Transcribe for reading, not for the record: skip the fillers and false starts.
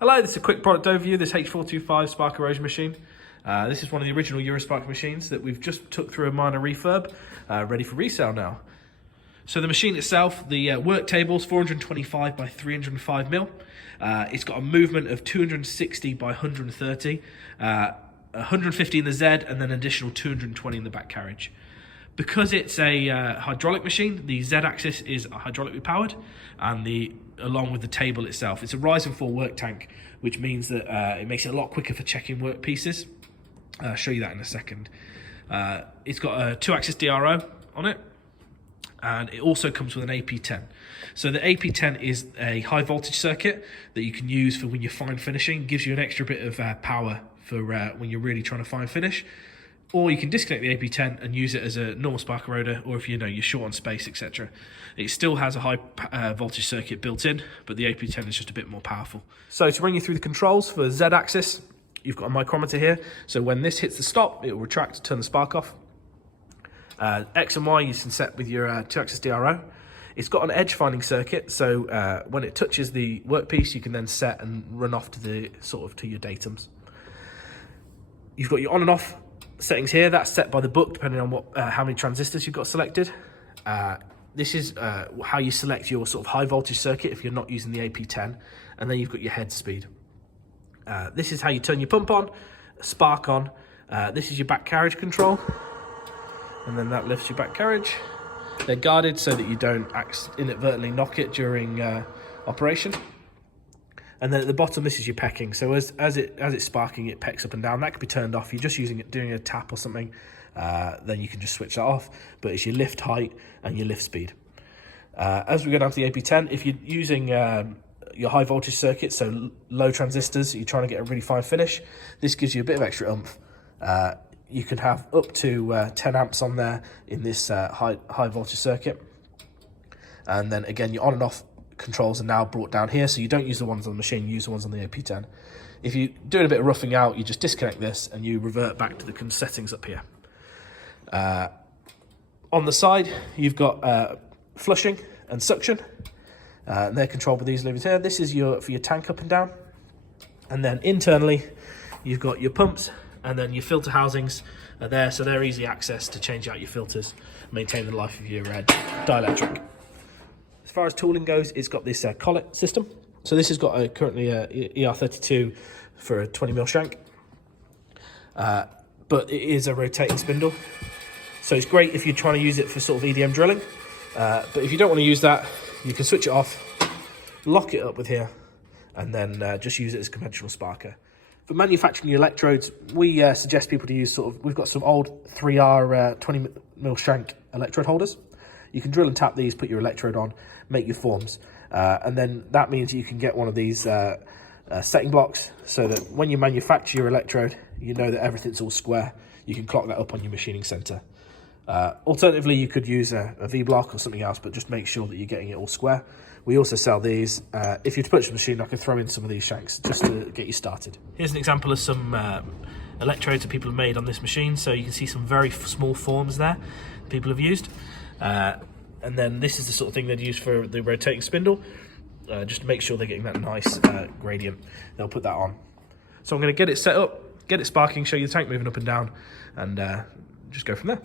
Hello, this is a quick product overview. This H425 spark erosion machine. This is one of the original Eurospark machines that we've just took through a minor refurb, ready for resale now. So the machine itself, the work table is 425 by 305 mil. It's got a movement of 260 by 130, 150 in the Z, and then an additional 220 in the back carriage. Because it's a hydraulic machine, the Z-axis is hydraulically powered, and along with the table itself. It's a rise and fall work tank, which means that it makes it a lot quicker for checking work pieces. I'll show you that in a second. It's got a 2-axis DRO on it, and it also comes with an AP10. So the AP10 is a high voltage circuit that you can use for when you're fine finishing. It gives you an extra bit of power for when you're really trying to fine finish. Or you can disconnect the AP10 and use it as a normal spark eroder, or if you're short on space, etc. It still has a high voltage circuit built in, but the AP10 is just a bit more powerful. So to run you through the controls for Z-axis, you've got a micrometer here. So when this hits the stop, it will retract to turn the spark off. X and Y you can set with your 2-axis DRO. It's got an edge finding circuit, so when it touches the workpiece, you can then set and run off to your datums. You've got your on and off settings here. That's set by the book depending on how many transistors you've got selected. This is how you select your sort of high voltage circuit if you're not using the AP10, and then you've got your head speed. This is how you turn your pump on, spark on. This is your back carriage control, and then that lifts your back carriage. They're guarded so that you don't inadvertently knock it during operation. And then at the bottom, this is your pecking. So as it's sparking, it pecks up and down. That could be turned off. You're just doing a tap or something, then you can just switch that off. But it's your lift height and your lift speed. As we go down to the AP10, if you're using your high voltage circuit, so low transistors, you're trying to get a really fine finish, this gives you a bit of extra oomph. You can have up to 10 amps on there in this high voltage circuit. And then again, your on and off controls are now brought down here, so you don't use the ones on the machine, you use the ones on the AP10. If you're doing a bit of roughing out, you just disconnect this and you revert back to the settings up here. On the side, you've got flushing and suction, and they're controlled with these levers here. This is for your tank up and down. And then internally, you've got your pumps, and then your filter housings are there, so they're easy access to change out your filters, maintain the life of your dielectric. As far as tooling goes, it's got this collet system. So this has got currently a ER32 for a 20mm shank, but it is a rotating spindle. So it's great if you're trying to use it for sort of EDM drilling. But if you don't want to use that, you can switch it off, lock it up with here, and then just use it as a conventional sparker. For manufacturing your electrodes, we suggest people to use we've got some old 3R 20mm shank electrode holders. You can drill and tap these, put your electrode on, make your forms. And then that means you can get one of these setting blocks so that when you manufacture your electrode, you know that everything's all square. You can clock that up on your machining center. Alternatively, you could use a V-block or something else, but just make sure that you're getting it all square. We also sell these. If you'd purchase a machine, I could throw in some of these shanks just to get you started. Here's an example of some electrodes that people have made on this machine. So you can see some very small forms there people have used. And then this is the sort of thing they'd use for the rotating spindle, just to make sure they're getting that nice gradient. They'll put that on. So I'm going to get it set up, get it sparking, show you the tank moving up and down, and just go from there.